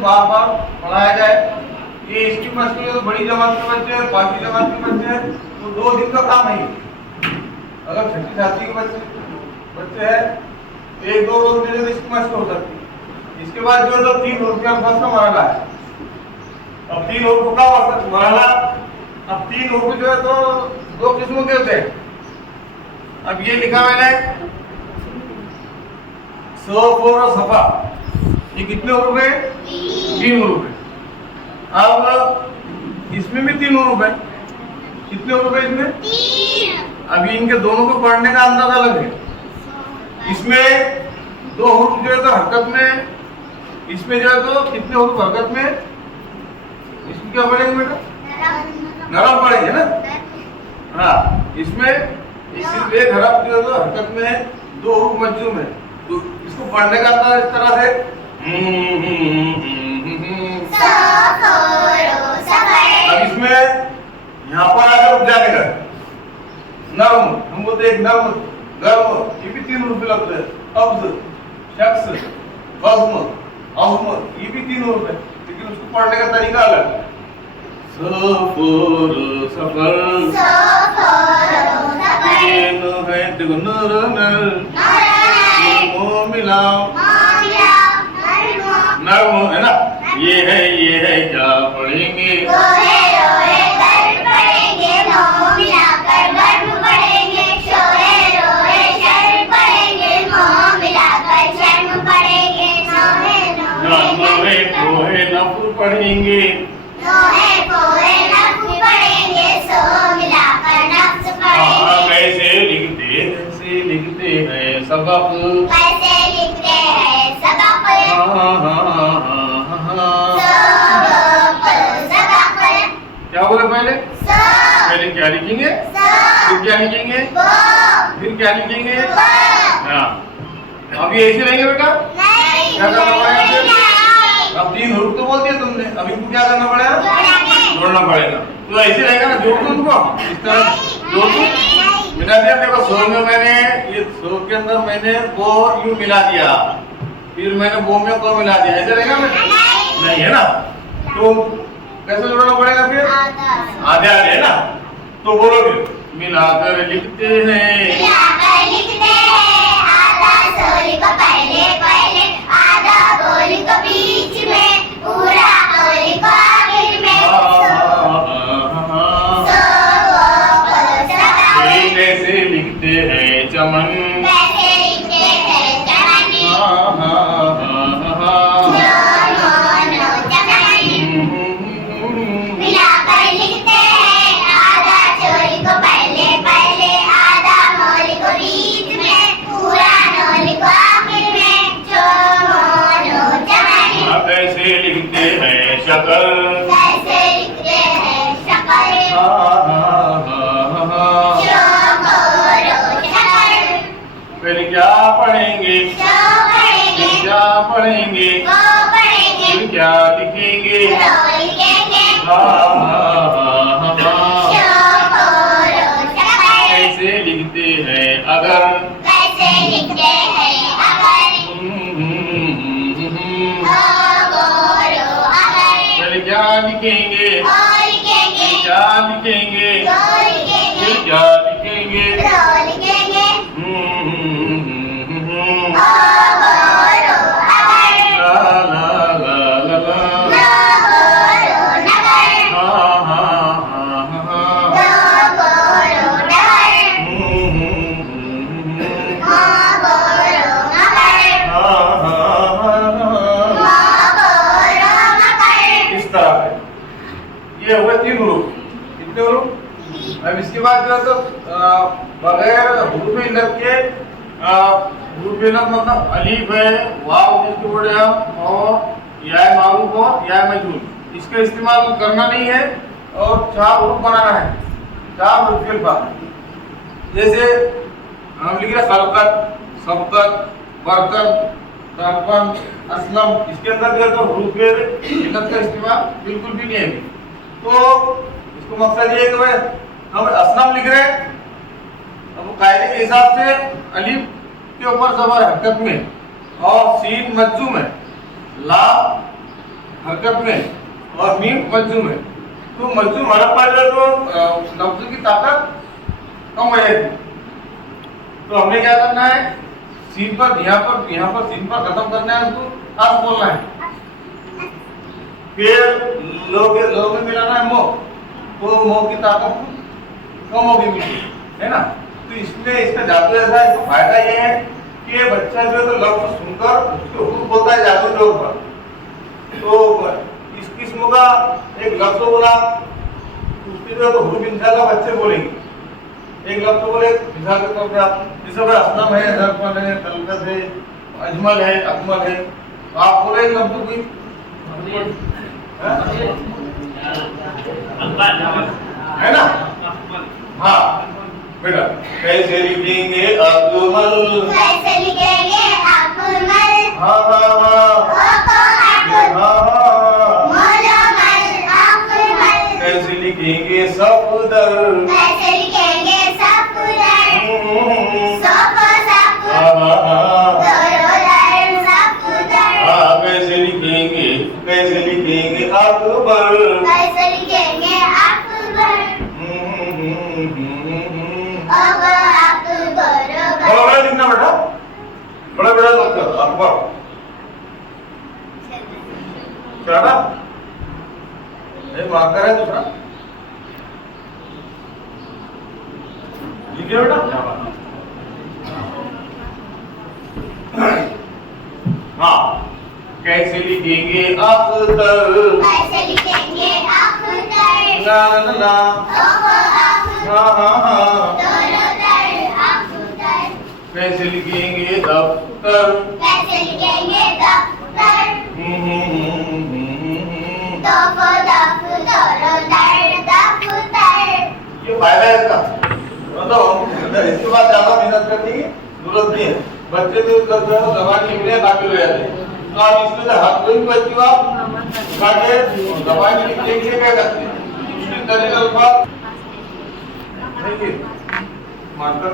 बार बार पढ़ाया जाए। ये इसकी मस्ती है तो बड़ी जमात के बच्चे हैं, बाकी जमात के बच्चे हैं तो 2 दिन का काम है। अगर छठी सातवीं के बच्चे हैं 1-2 रोज में इसकी मस्ती हो सकती है। इसके बाद जो है तो 3 रोज का फर्स्ट का मरहला है। अब 3 रोज का मरहला, अब 3 रोज जो है तो 2 किस्मों के होते हैं। अब ये लिखा मैंने सफोर और सफा, ये कितने हुरूफ है? 3 हुरूफ है। अब इसमें भी 3 हुरूफ है। कितने हुरूफ है इसमें? 3। अभी इनके दोनों को पढ़ने का अंदाज अलग है। इसमें 2 हुरूफ जो है तो हरकत में, इसमें जो है तो कितने हुरूफ हरकत में? इसमें क्या पढ़ेंगे बेटा? नरम पढ़ेंगे ना। हाँ, इसमें सिर्फ एक हरफ जो है तो हरकत में है, 2 हुरूफ मज्जूम है। तो इसको पढ़ने का अंदाज इस तरह से अब इसमें यहाँ पर आकर रुक जाने का नर्म, हम बोलते एक नर्म गर्म, ये भी 3 हुरूफ लगते हैं। अब्ज, शख्स, वज़्म, अज़्म, ये भी 3 हुरूफ है, लेकिन उसको पढ़ने का तरीका अलग है। सफर सफर है देखो मिलाओ नर्म है ना। ये है क्या पढ़ेंगे? पढ़ेंगे कैसे लिखते हैं सबक, क्या बोले पहले क्या लिखेंगे, फिर क्या लिखेंगे, फिर क्या लिखेंगे? हाँ, अभी ऐसे रहेंगे बेटा, क्या करना पड़ेगा? अब 3 हुरूफ तो बोल दिए तुमने, अभी इनको क्या करना पड़ेगा? जोड़ना पड़ेगा। तो ऐसे रहेगा ना, जोड़ दो उनको इस तरह, जोड़ दो मिला दिया। देखो सो में मैंने ये सो के अंदर मैंने वो यू मिला दिया, फिर मैंने वो में को मिला दिया, ऐसे रहेगा नहीं है ना। तो कैसे जोड़ना पड़ेगा? फिर आधे आधे है ना। तो बोलो फिर मिलाकर लिखते हैं, आधा सोली को पहले पहले, आधा बोली को बीच में, पूरा बोली को आखिर में। कैसे लिखते हैं चमन, कैसे लिखते हैं चमन, मिलाकर लिखते हैं, आधा चोली को पहले पहले, आधा मोली को बीच में, पूरा नोली को आखिर में, चमन। कैसे लिखते हैं शक्कर, कैसे लिखते हैं शक्कर, पहले क्या पढ़ेंगे, फिर क्या पढ़ेंगे, फिर क्या लिखेंगे? कैसे लिखते हैं अगर, कैसे लिखते हैं अगर, पहले क्या लिखेंगे, क्या लिखेंगे, फिर क्या लिखेंगे? ये हुए 3 हुरूफ। कितने हुरूफ? अब इसके बाद जो है तो बगैर हुरूफ इल्लत के, हुरूफ इल्लत मतलब अलीफ है, वाव जिसको बोले हम, और या मारूफ और या मजरूर, इसका इस्तेमाल करना नहीं है और 4 हुरूफ बनाना है, 4 हुरूफ के बाद। जैसे हम लिख रहे खलकत, सबकत, बरकत, तरफन, असलम, इसके अंदर जो है तो हुरूफ इल्लत का इस्तेमाल बिल्कुल भी नहीं है। तो इसको मकसद ये है कि भाई हम असलम लिख रहे हैं, अब कायदे के हिसाब से अलीफ के ऊपर जबर हरकत में और सीन मज्जूम है, लाम हरकत में और मीम मज्जूम है। तो मज्जूम हरफ पड़े तो लफ्ज की ताकत कम हो जाएगी। तो हमने क्या करना है, सीन पर यहाँ पर सीन पर खत्म करना है, उसको आप बोलना है। फिर लो में मिलाना है मो, तो मो की ताकत कम होगी मीठी, है ना। तो इसमें इसका जादू ऐसा है, इसका फायदा ये है कि बच्चा जो है तो लफ्ज सुनकर उसके हुरूफ होता है जादू के ऊपर। तो इस किस्म का एक लफ्ज बोला, उसके जो है तो हुरूफ इंशाअल्लाह बच्चे बोलेंगे। एक लफ्ज बोले मिसाल के तौर पे आप, जैसे भाई असलम है, दरपन है, तलकत है, अजमल है, अकमल है, तो आप बोले एक लफ्ज कोई है ना। हाँ बेटा, कैसे लिखेंगे अकमल, कैसे लिखेंगे अकमल, हाँ हाँ हाँ हाँ हाँ, कैसे लिखेंगे सफदर, कैसे लिखेंगे सफदर, हाँ हाँ हाँ, सफदर, हाँ कैसे लिखेंगे अकबर, कैसे लिखेंगे अकबर, अब अकबर, बड़ा बड़ा लिखना बेटा, बड़ा बड़ा लिखकर अकबर, क्या ना ये मार्कर है दूसरा, लिखिए बेटा। हाँ, कैसे लिखेंगे अख्तर, कैसे लिखेंगे अख्तर, ना ना ना, अब अख्तर, हाँ हाँ हाँ, अख्तर, कैसे लिखेंगे दफ्तर, कैसे लिखेंगे दफ्तर, दफ्तर, ये फायदा है इसका। मतलब इसके बाद ज्यादा मेहनत करने की जरूरत नहीं है, बच्चे तो जबान लिखने काफी हो जाते हैं। तो आप इसमें से हर कोई बच्चे को आप उठा के जबान लिखने के लिए क्या करते हैं, उसकी तरीके पर मार्कर